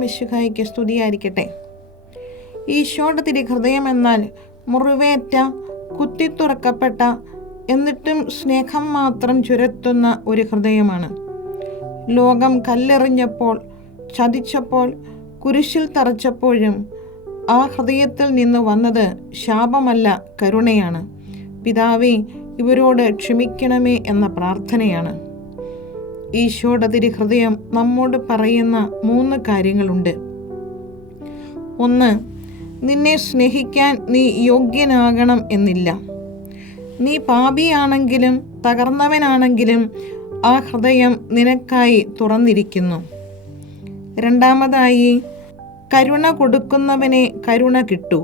മിശിഹായ്ക്ക് സ്തുതിയായിരിക്കട്ടെ. ഈശോയുടെ തിരുഹൃദയം എന്നാൽ മുറിവേറ്റ, കുത്തിത്തുറക്കപ്പെട്ട, എന്നിട്ടും സ്നേഹം മാത്രം ചുരത്തുന്ന ഒരു ഹൃദയമാണ്. ലോകം കല്ലെറിഞ്ഞപ്പോൾ, ചതിച്ചപ്പോൾ, കുരിശിൽ തറച്ചപ്പോഴും ആ ഹൃദയത്തിൽ നിന്ന് വന്നത് ശാപമല്ല, കരുണയാണ്. പിതാവേ, ഇവരോട് ക്ഷമിക്കണമേ എന്ന പ്രാർത്ഥനയാണ്. ഈശോയുടെ തിരുഹൃദയം നമ്മോട് പറയുന്ന 3 കാര്യങ്ങളുണ്ട്. 1. നിന്നെ സ്നേഹിക്കാൻ നീ യോഗ്യനാകണം എന്നില്ല. നീ പാപിയാണെങ്കിലും തകർന്നവനാണെങ്കിലും ആ ഹൃദയം നിനക്കായി തുറന്നിരിക്കുന്നു. 2. കരുണ കൊടുക്കുന്നവനെ കരുണ കിട്ടൂ.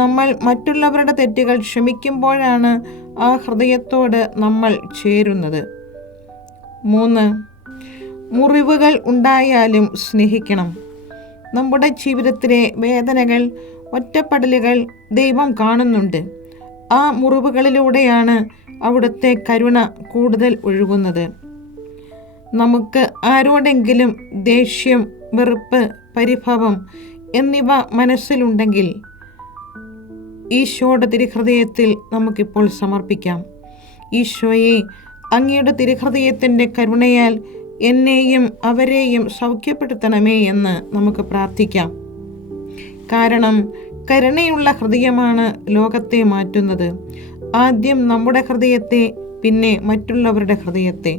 നമ്മൾ മറ്റുള്ളവരുടെ തെറ്റുകൾ ക്ഷമിക്കുമ്പോഴാണ് ആ ഹൃദയത്തോട് നമ്മൾ ചേരുന്നത്. 3. മുറിവുകൾ ഉണ്ടായാലും സ്നേഹിക്കണം. നമ്മുടെ ജീവിതത്തിലെ വേദനകൾ, ഒറ്റപ്പെടലുകൾ ദൈവം കാണുന്നുണ്ട്. ആ മുറിവുകളിലൂടെയാണ് അവിടുത്തെ കരുണ കൂടുതൽ ഒഴുകുന്നത്. നമുക്ക് ആരോടെങ്കിലും ദേഷ്യം, വെറുപ്പ്, പരിഭവം എന്നിവ മനസ്സിലുണ്ടെങ്കിൽ ഈശോയുടെ തിരുഹൃദയത്തിൽ നമുക്കിപ്പോൾ സമർപ്പിക്കാം. ഈശോയെ, അങ്ങയുടെ തിരുഹൃദയത്തിൻ്റെ കരുണയാൽ എന്നെയും അവരെയും സൗഖ്യപ്പെടുത്തണമേ എന്ന് നമുക്ക് പ്രാർത്ഥിക്കാം. കാരണം കരുണയുള്ള ഹൃദയമാണ് ലോകത്തെ മാറ്റുന്നത്. ആദ്യം നമ്മുടെ ഹൃദയത്തെ, പിന്നെ മറ്റുള്ളവരുടെ ഹൃദയത്തെ.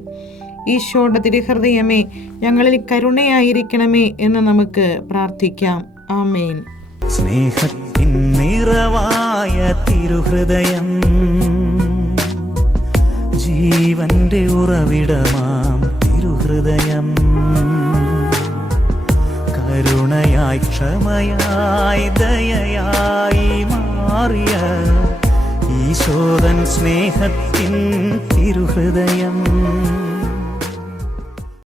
ഈശോയുടെ തിരുഹൃദയമേ, ഞങ്ങളിൽ കരുണയായിരിക്കണമേ എന്ന് നമുക്ക് പ്രാർത്ഥിക്കാം. ആമേൻ. സ്നേഹത്തിൻ നിറവായ തിരുഹൃദയം, ജീവന്റെ ഉറവിടമാം തിരുഹൃദയം, കരുണയായി, ക്ഷമയായി, ദയയായി മാറിയ ഈശോദൻ സ്നേഹത്തിൻ തിരുഹൃദയം.